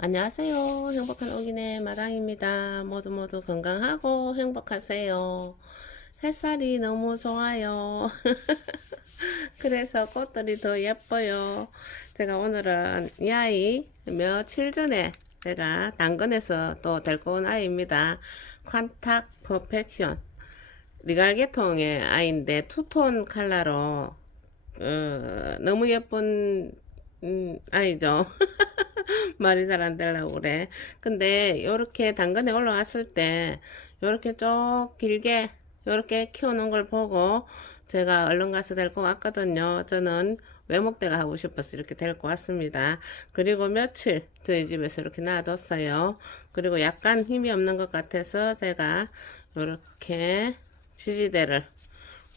안녕하세요. 행복한 오기네 마당입니다. 모두 건강하고 행복하세요. 햇살이 너무 좋아요. 그래서 꽃들이 더 예뻐요. 제가 오늘은 이 아이 며칠 전에 제가 당근에서 또 데리고 온 아이입니다. 콴탁 퍼펙션 리갈 계통의 아이인데 투톤 컬러로 너무 예쁜 아이죠. 말이 잘 안 되려고 그래. 근데 요렇게 당근에 올라왔을 때 요렇게 쭉 길게 요렇게 키우는 걸 보고 제가 얼른 가서 데리고 왔거든요. 저는 외목대가 하고 싶어서 이렇게 데리고 왔습니다. 그리고 며칠 저희 집에서 이렇게 놔뒀어요. 그리고 약간 힘이 없는 것 같아서 제가 요렇게 지지대를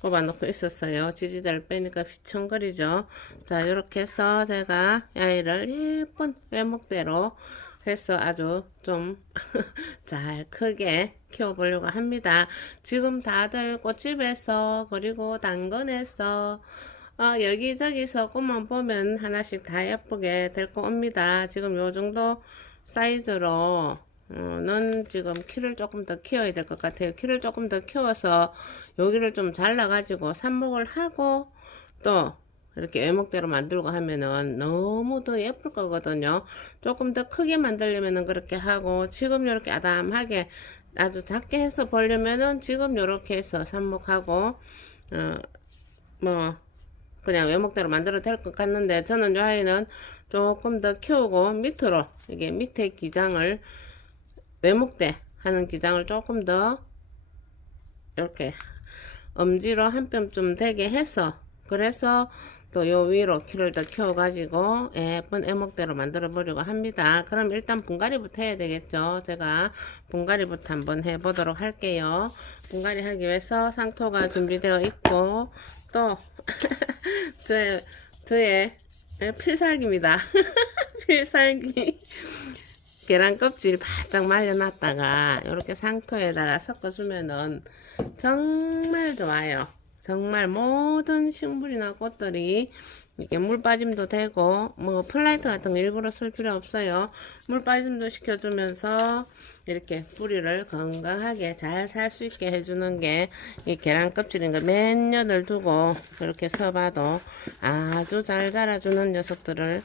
꼽아 놓고 있었어요. 지지대를 빼니까 휘청거리죠. 자, 이렇게 해서 제가 아이를 예쁜 외목대로 해서 아주 좀 잘 크게 키워보려고 합니다. 지금 다들 꽃집에서 그리고 당근에서 여기저기서 꽃만 보면 하나씩 다 예쁘게 데리고 옵니다. 지금 요 정도 사이즈로 는 지금 키를 조금 더 키워야 될 것 같아요. 키를 조금 더 키워서 여기를 좀 잘라가지고 삽목을 하고 또 이렇게 외목대로 만들고 하면은 너무 더 예쁠 거거든요. 조금 더 크게 만들려면은 그렇게 하고 지금 이렇게 아담하게 아주 작게 해서 보려면은 지금 이렇게 해서 삽목하고 뭐 그냥 외목대로 만들어도 될 것 같는데 저는 이 아이는 조금 더 키우고 밑으로 이게 밑에 기장을 외목대 하는 기장을 조금 더 이렇게 엄지로 한 뼘 좀 되게 해서 그래서 또 요 위로 키를 더 키워 가지고 예쁜 애목대로 만들어 보려고 합니다. 그럼 일단 분갈이부터 해야 되겠죠. 제가 분갈이부터 한번 해 보도록 할게요. 분갈이 하기 위해서 상토가 준비되어 있고 또 저의 필살기입니다. 필살기 계란 껍질 바짝 말려놨다가 이렇게 상토에다가 섞어주면은 정말 좋아요. 정말 모든 식물이나 꽃들이 이렇게 물 빠짐도 되고 뭐 플라이트 같은 거 일부러 쓸 필요 없어요. 물 빠짐도 시켜주면서 이렇게 뿌리를 건강하게 잘 살 수 있게 해주는 게 이 계란 껍질인 거 몇 년을 두고 그렇게 써봐도 아주 잘 자라주는 녀석들을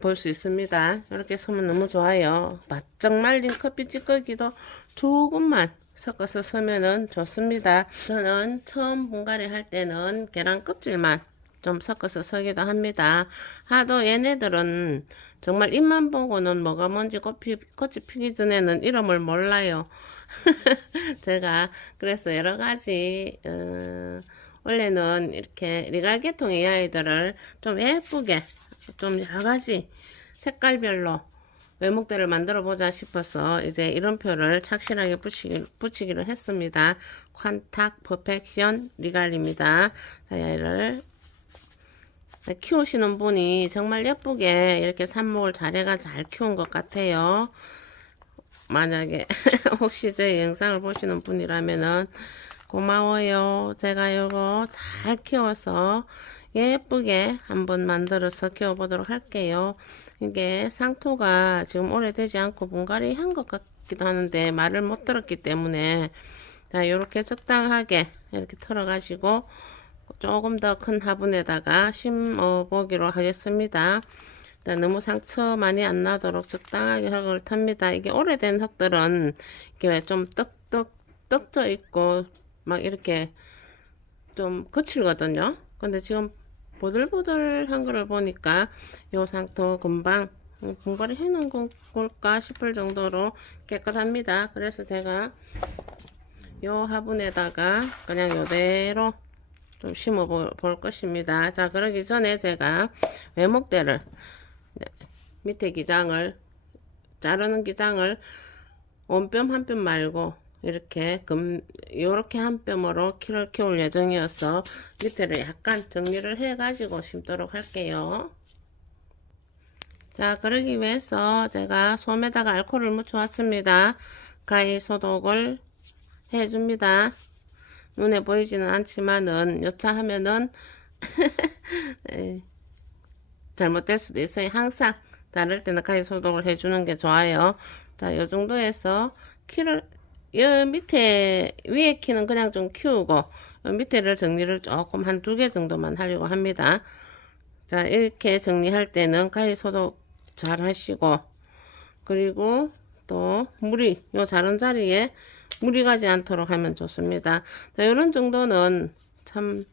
볼 수 있습니다. 이렇게 쓰면 너무 좋아요. 바짝 말린 커피 찌꺼기도 조금만 섞어서 쓰면은 좋습니다. 저는 처음 분갈이 할 때는 계란 껍질만 좀 섞어서 쓰기도 합니다. 하도 얘네들은 정말 잎만 보고는 뭐가 뭔지 꽃이 피기 전에는 이름을 몰라요. 제가 그래서 여러 가지 원래는 이렇게 리갈 계통의 아이들을 좀 예쁘게 좀 여러 가지 색깔별로 외목대를 만들어 보자 싶어서 이제 이름표를 착실하게 붙이기로 했습니다. 콴탁 퍼펙션 리갈입니다. 얘를 키우시는 분이 정말 예쁘게 이렇게 삽목을 잘해가 잘 키운 것 같아요. 만약에 혹시 제 영상을 보시는 분이라면은 고마워요. 제가 이거 잘 키워서 예쁘게 한번 만들어서 키워보도록 할게요. 이게 상토가 지금 오래되지 않고 분갈이 한 것 같기도 하는데 말을 못 들었기 때문에 자 이렇게 적당하게 이렇게 털어 가지고 조금 더 큰 화분에다가 심어 보기로 하겠습니다. 너무 상처 많이 안 나도록 적당하게 흙을 탑니다. 이게 오래된 흙들은 이렇게 좀 떡져 있고 막 이렇게 좀 거칠거든요. 근데 지금 보들보들한 거를 보니까 요 상토 금방 분갈이 해 놓은 걸까 싶을 정도로 깨끗합니다. 그래서 제가 요 화분에다가 그냥 요대로 좀 심어 볼 것입니다. 자, 그러기 전에 제가 외목대를 밑에 기장을 자르는 기장을 원뼘 한 뼘 말고 이렇게 요렇게 한 뼘으로 키를 키울 예정이어서 밑에를 약간 정리를 해 가지고 심도록 할게요. 자, 그러기 위해서 제가 솜에다가 알코올을 묻혀 왔습니다. 가위 소독을 해줍니다. 눈에 보이지는 않지만은 여차하면은 잘못될 수도 있어요. 항상 자를 때는 가위 소독을 해주는 게 좋아요. 자, 요 정도에서 키를 여 밑에 위에 키는 그냥 좀 키우고 요 밑에를 정리를 조금 한 2개 정도만 하려고 합니다. 자, 이렇게 정리할 때는 가위 소독 잘 하시고, 그리고 또 물이 요 자른 자리에 물이 가지 않도록 하면 좋습니다. 자, 요런 정도는 참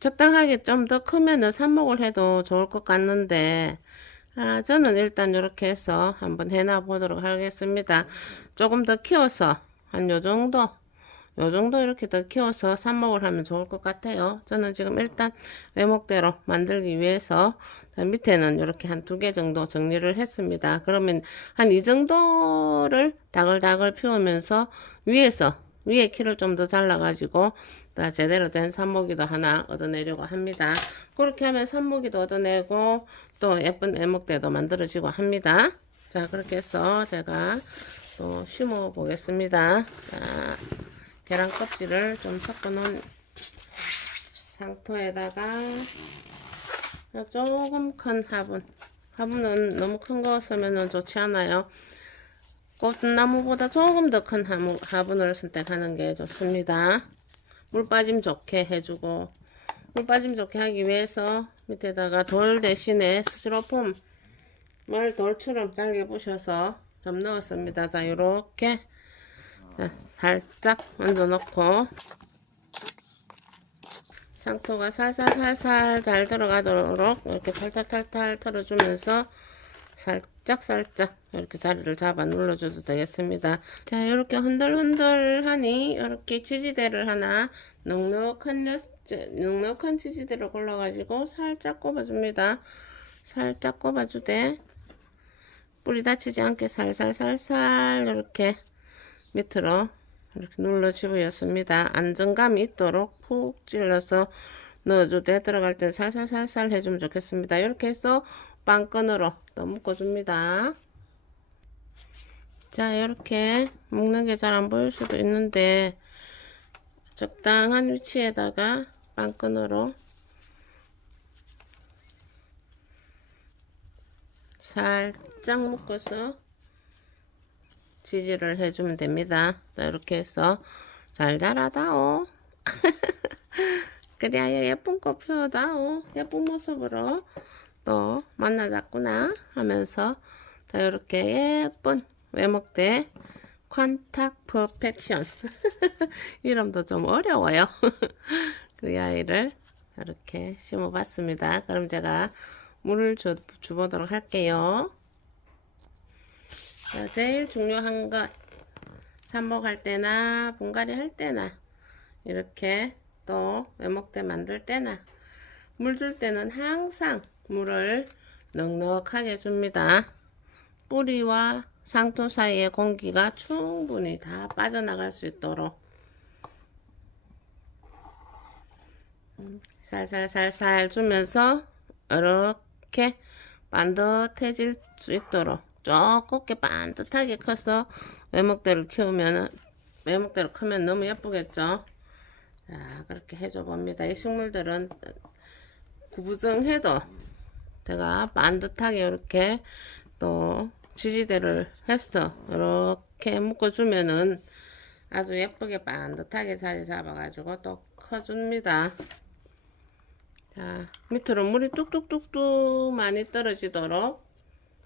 적당하게 좀 더 크면은 삽목을 해도 좋을 것 같는데, 저는 일단 이렇게 해서 한번 해놔 보도록 하겠습니다. 조금 더 키워서 한 요 정도 이렇게 더 키워서 삽목을 하면 좋을 것 같아요. 저는 지금 일단 외목대로 만들기 위해서 밑에는 이렇게 한 2개 정도 정리를 했습니다. 그러면 한 이 정도를 다글다글 피우면서 위에 키를 좀 더 잘라가지고 제대로 된 삽목이도 하나 얻어내려고 합니다. 그렇게 하면 삽목이도 얻어내고 또 예쁜 외목대도 만들어지고 합니다. 자, 그렇게 해서 제가 또 심어 보겠습니다. 자, 계란 껍질을 좀 섞어 놓은 상토에다가 조금 큰 화분은 너무 큰 거 쓰면 좋지 않아요. 꽃나무보다 조금 더 큰 화분을 선택하는 게 좋습니다. 물 빠짐 좋게 해주고, 물 빠짐 좋게 하기 위해서 밑에다가 돌 대신에 스티로폼을 돌처럼 잘게 부셔서 좀 넣었습니다. 자, 요렇게 살짝 얹어 놓고 상토가 살살 잘 들어가도록 이렇게 탈탈 털어주면서 살짝 이렇게 자리를 잡아 눌러줘도 되겠습니다. 자, 이렇게 흔들흔들하니 이렇게 지지대를 하나 넉넉한 지지대를 골라가지고 살짝 꼽아줍니다. 살짝 꼽아주되 뿌리 다치지 않게 살살 이렇게 밑으로 이렇게 눌러 집어였습니다. 안정감이 있도록 푹 찔러서 넣어주되 들어갈 때 살살 해주면 좋겠습니다. 이렇게 해서 빵끈으로 또 묶어줍니다. 자, 이렇게 묶는 게 잘 안 보일 수도 있는데 적당한 위치에다가 빵끈으로 살짝 묶어서 지지를 해주면 됩니다. 자, 이렇게 해서 잘 자라다오. 그래야 예쁜 꽃 피워다오. 예쁜 모습으로 또 만나자꾸나 하면서 자, 이렇게 예쁜 외목대 퀀탁 퍼펙션 이름도 좀 어려워요. 그 아이를 이렇게 심어봤습니다. 그럼 제가 물을 주보도록 할게요. 자, 제일 중요한 것 삽목할 때나 분갈이 할 때나 이렇게 또 외목대 만들 때나 물 줄 때는 항상 물을 넉넉하게 줍니다. 뿌리와 상토 사이의 공기가 충분히 다 빠져나갈 수 있도록 살살 주면서 이렇게 반듯해질 수 있도록 쪼곱게 반듯하게 커서 외목대를 키우면 외목대로 크면 너무 예쁘겠죠. 자, 그렇게 해줘 봅니다. 이 식물들은 구부정해도 제가 반듯하게 이렇게 또 지지대를 해서 이렇게 묶어주면은 아주 예쁘게 반듯하게 자리 잡아가지고 또 커줍니다. 자, 밑으로 물이 뚝뚝뚝뚝 많이 떨어지도록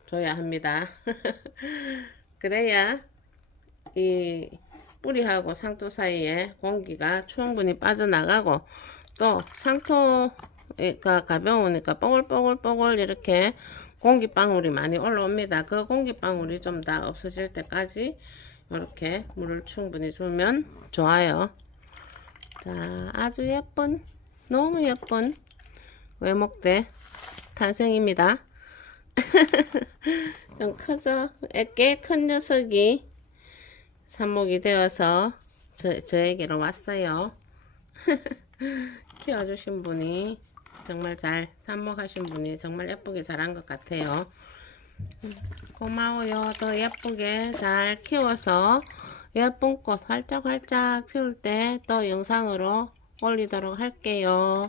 줘야 합니다. 그래야 이 뿌리하고 상토 사이에 공기가 충분히 빠져나가고 또 상토가 가벼우니까 뽀글뽀글 이렇게 공기방울이 많이 올라옵니다. 그 공기방울이 좀 다 없어질 때까지 이렇게 물을 충분히 주면 좋아요. 자, 아주 예쁜 너무 예쁜 외목대 탄생입니다. 좀 크죠? 꽤 큰 녀석이 삽목이 되어서 저에게로 왔어요. 키워주신 분이 정말 잘 삽목하신 분이 정말 예쁘게 자란 것 같아요. 고마워요. 더 예쁘게 잘 키워서 예쁜 꽃 활짝활짝 피울 때 또 영상으로 올리도록 할게요.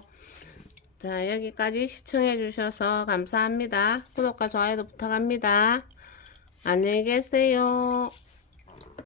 자, 여기까지 시청해 주셔서 감사합니다. 구독과 좋아요도 부탁합니다. 안녕히 계세요.